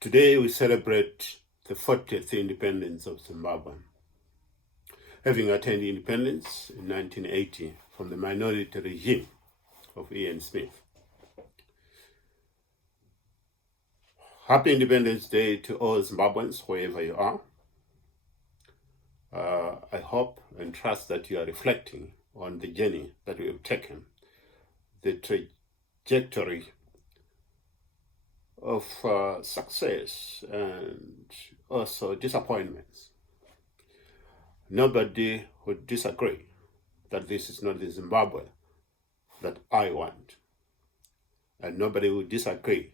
Today we celebrate the 40th independence of Zimbabwe. Having attained independence in 1980 from the minority regime of Ian Smith. Happy Independence Day to all Zimbabweans, wherever you are. I hope and trust that you are reflecting on the journey that we have taken, the trajectory of success and also disappointments. Nobody would disagree that this is not the Zimbabwe that I want. And nobody would disagree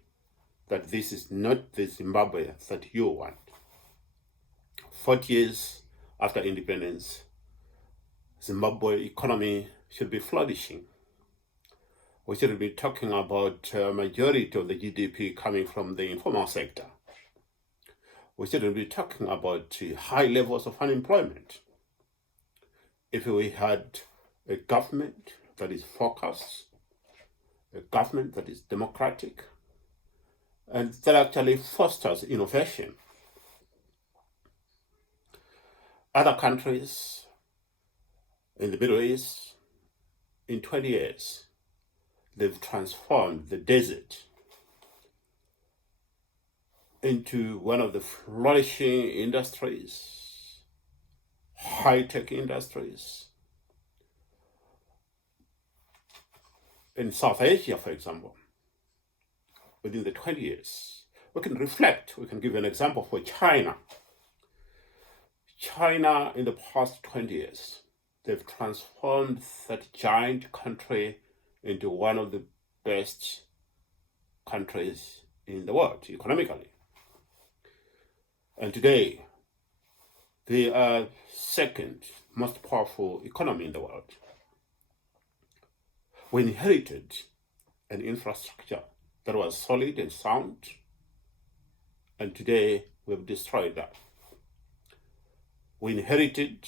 that this is not the Zimbabwe that you want. 40 years after independence, Zimbabwe economy should be flourishing. We should be talking about a majority of the GDP coming from the informal sector. We shouldn't be talking about high levels of unemployment. If we had a government that is focused, a government that is democratic, and that actually fosters innovation. Other countries in the Middle East, in 20 years, they've transformed the desert into one of the flourishing industries, high-tech industries. In South Asia, for example, within the 20 years, we can reflect, we can give an example for China. China, in the past 20 years, they've transformed that giant country into one of the best countries in the world economically. And today, they are second most powerful economy in the world. We inherited an infrastructure that was solid and sound, and today we've destroyed that. We inherited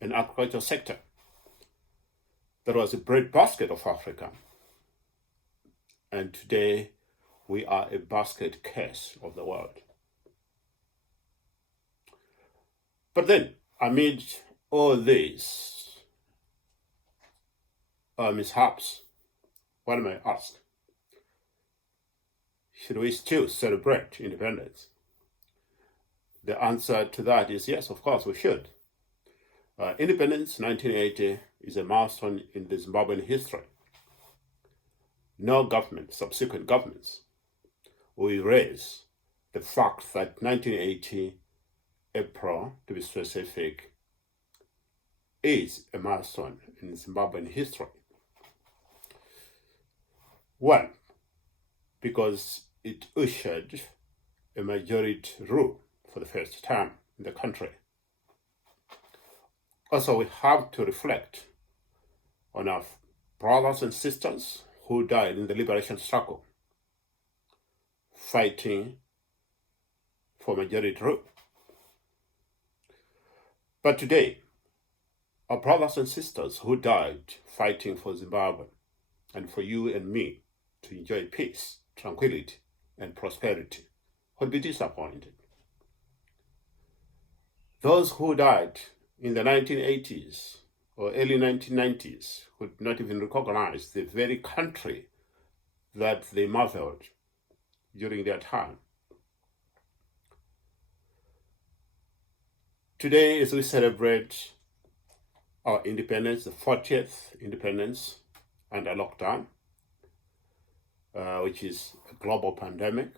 an agricultural sector that was a breadbasket of Africa, and today we are a basket case of the world. But then, amid all these mishaps, one may ask, should we still celebrate independence? The answer to that is yes, of course we should. Independence 1980 is a milestone in the Zimbabwean history. No government, subsequent governments, will erase the fact that 1980, April, to be specific, is a milestone in Zimbabwean history. One, because it ushered a majority rule for the first time in the country. Also, we have to reflect on our brothers and sisters who died in the liberation struggle, fighting for majority rule. But today, our brothers and sisters who died fighting for Zimbabwe and for you and me to enjoy peace, tranquility, and prosperity would be disappointed. Those who died in the 1980s or early 1990s would not even recognize the very country that they marveled during their time. Today, as we celebrate our independence, the 40th independence under lockdown, which is a global pandemic,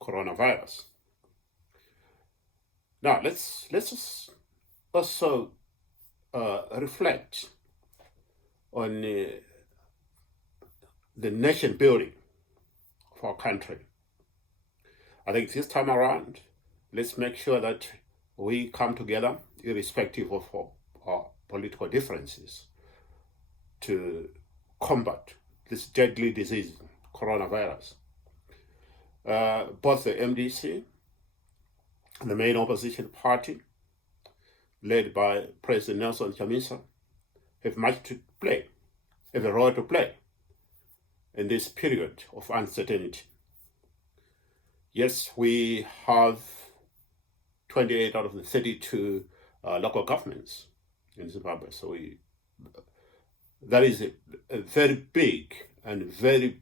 coronavirus. Now, let's also reflect on the nation building of our country. I think this time around, let's make sure that we come together, irrespective of our political differences, to combat this deadly disease, coronavirus. Both the MDC, the main opposition party, led by President Nelson Chamisa, have much to play, have a role to play in this period of uncertainty. Yes, we have 28 out of the 32 local governments in Zimbabwe. So that is a very big and very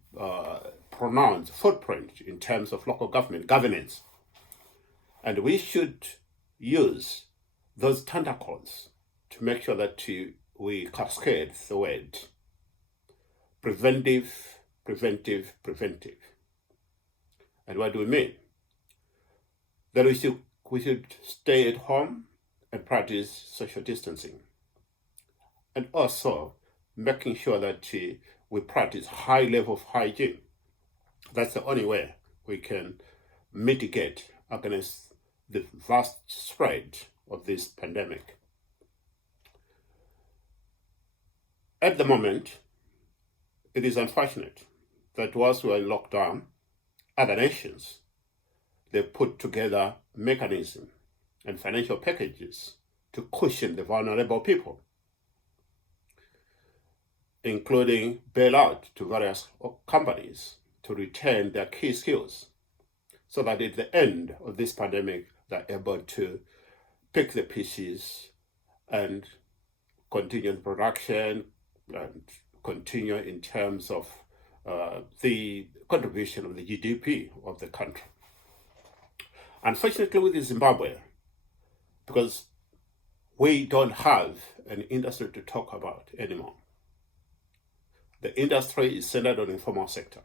pronounced footprint in terms of local government governance. And we should use those tentacles to make sure that we cascade the word preventive, preventive, preventive. And what do we mean? That we should stay at home and practice social distancing. And also making sure that we practice high level of hygiene. That's the only way we can mitigate against the vast spread of this pandemic. At the moment, it is unfortunate that whilst we are in lockdown, other nations, they put together mechanisms and financial packages to cushion the vulnerable people, including bailout to various companies to retain their key skills, so that at the end of this pandemic, they're able to pick the pieces and continue the production and continue in terms of the contribution of the GDP of the country. Unfortunately, with Zimbabwe, because we don't have an industry to talk about anymore. The industry is centered on the informal sector.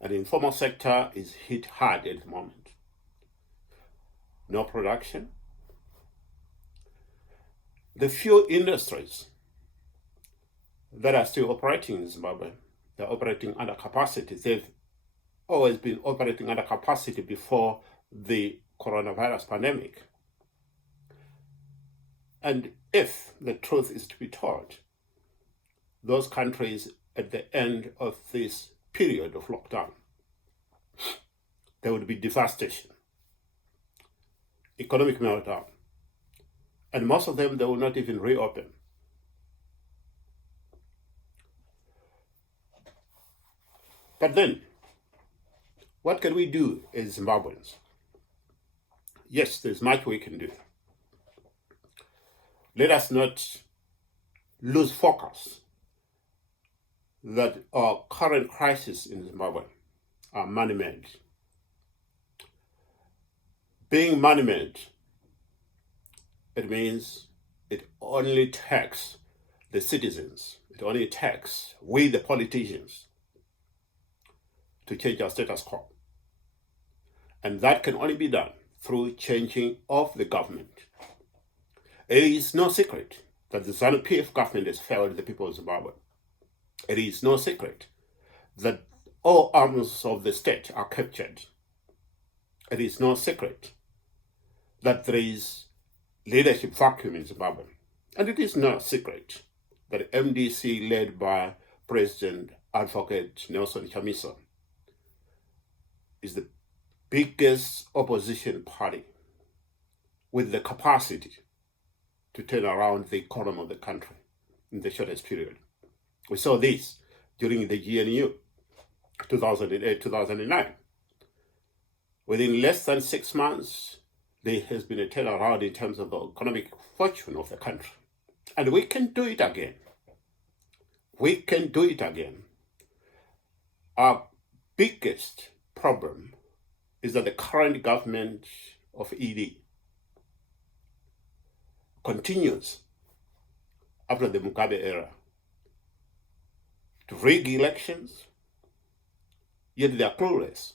And the informal sector is hit hard at the moment. No production. The few industries that are still operating in Zimbabwe, they're operating under capacity. They've always been operating under capacity before the coronavirus pandemic. And if the truth is to be told, those countries at the end of this period of lockdown, there would be devastation, economic meltdown, and most of them, they will not even reopen. But then, what can we do as Zimbabweans? Yes, there's much we can do. Let us not lose focus that our current crisis in Zimbabwe are money-made. Being money-made, it means it only takes the citizens, it only takes we the politicians to change our status quo. And that can only be done through changing of the government. It is no secret that the ZANU-PF government has failed the people of Zimbabwe. It is no secret that all arms of the state are captured. It is no secret that there is leadership vacuum in Zimbabwe. And it is no secret that MDC, led by President Advocate Nelson Chamisa, is the biggest opposition party with the capacity to turn around the economy of the country in the shortest period. We saw this during the GNU 2008-2009. Within less than 6 months, there has been a turnaround in terms of the economic fortune of the country. And we can do it again. We can do it again. Our biggest problem is that the current government of ED continues after the Mugabe era to rig elections, yet they are clueless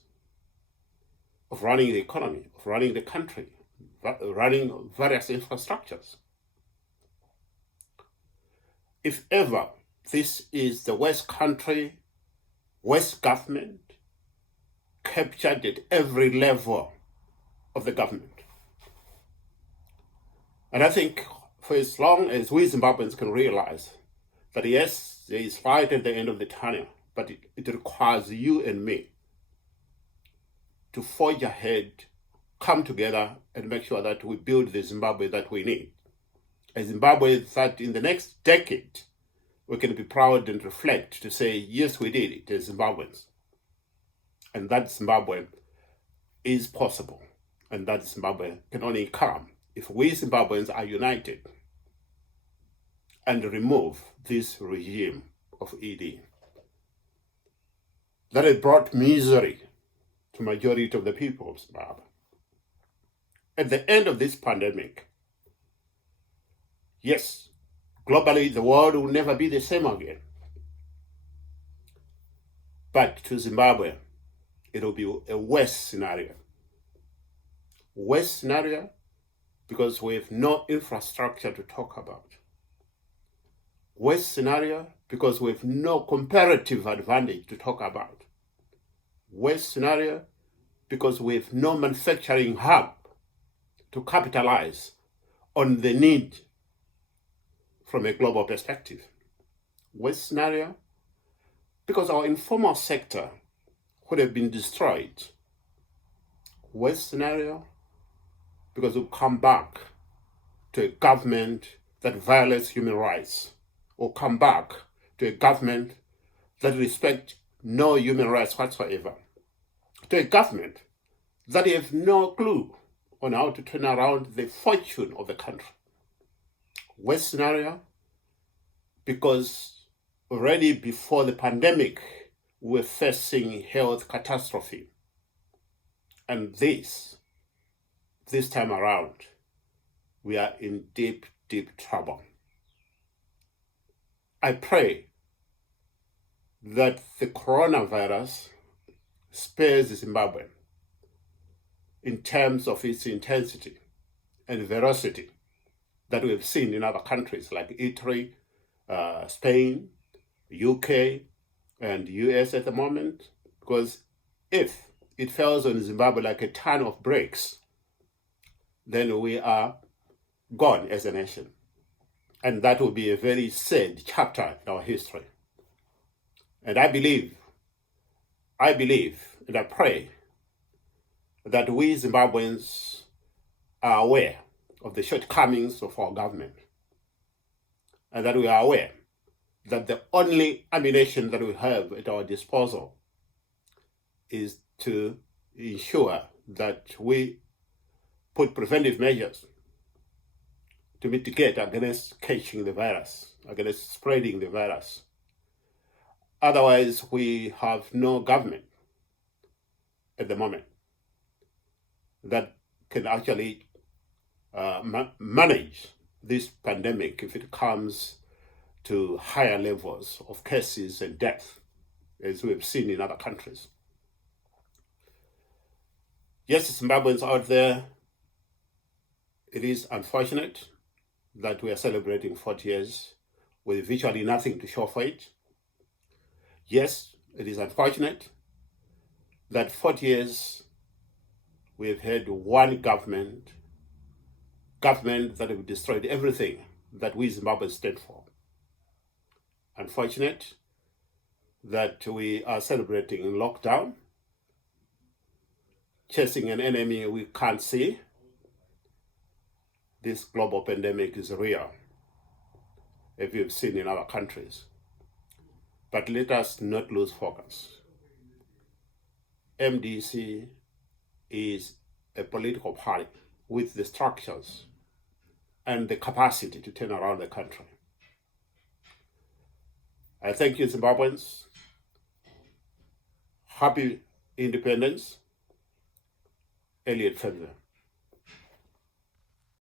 of running the economy, of running the country, running various infrastructures. If ever this is the worst country, worst government, captured at every level of the government. And I think for as long as we Zimbabweans can realize that yes, there is light at the end of the tunnel, but it requires you and me to forge ahead, come together, and make sure that we build the Zimbabwe that we need. A Zimbabwe that in the next decade, we can be proud and reflect to say, yes, we did it as Zimbabweans. And that Zimbabwe is possible, and that Zimbabwe can only come if we Zimbabweans are united and remove this regime of ED that has brought misery to majority of the people of Zimbabwe. At the end of this pandemic, yes, globally the world will never be the same again. But to Zimbabwe, it will be a worse scenario. Worse scenario because we have no infrastructure to talk about. Worse scenario because we have no comparative advantage to talk about. Worse scenario because we have no manufacturing hub to capitalize on the need from a global perspective. Worst scenario, because our informal sector would have been destroyed. Worst scenario, because we'll come back to a government that violates human rights, or come back to a government that respects no human rights whatsoever, to a government that have no clue on how to turn around the fortune of the country. Worst scenario, because already before the pandemic, we're facing health catastrophe. And this time around, we are in deep, deep trouble. I pray that the coronavirus spares Zimbabwe in terms of its intensity and ferocity that we've seen in other countries like Italy, Spain, UK, and US at the moment. Because if it falls on Zimbabwe like a ton of bricks, then we are gone as a nation. And that will be a very sad chapter in our history. And I believe, and I pray that we Zimbabweans are aware of the shortcomings of our government, and that we are aware that the only ammunition that we have at our disposal is to ensure that we put preventive measures to mitigate against catching the virus, against spreading the virus. Otherwise, we have no government at the moment that can actually manage this pandemic if it comes to higher levels of cases and death, as we have seen in other countries. Yes, Zimbabweans out there, it is unfortunate that we are celebrating 40 years with virtually nothing to show for it. Yes, it is unfortunate that 40 years we've had one government that have destroyed everything that we Zimbabweans stand for. Unfortunate that we are celebrating in lockdown, chasing an enemy we can't see. This global pandemic is real, as we've seen in other countries. But let us not lose focus. MDC is a political party with the structures and the capacity to turn around the country. I thank you, Zimbabweans. Happy independence. Elliot Fenver.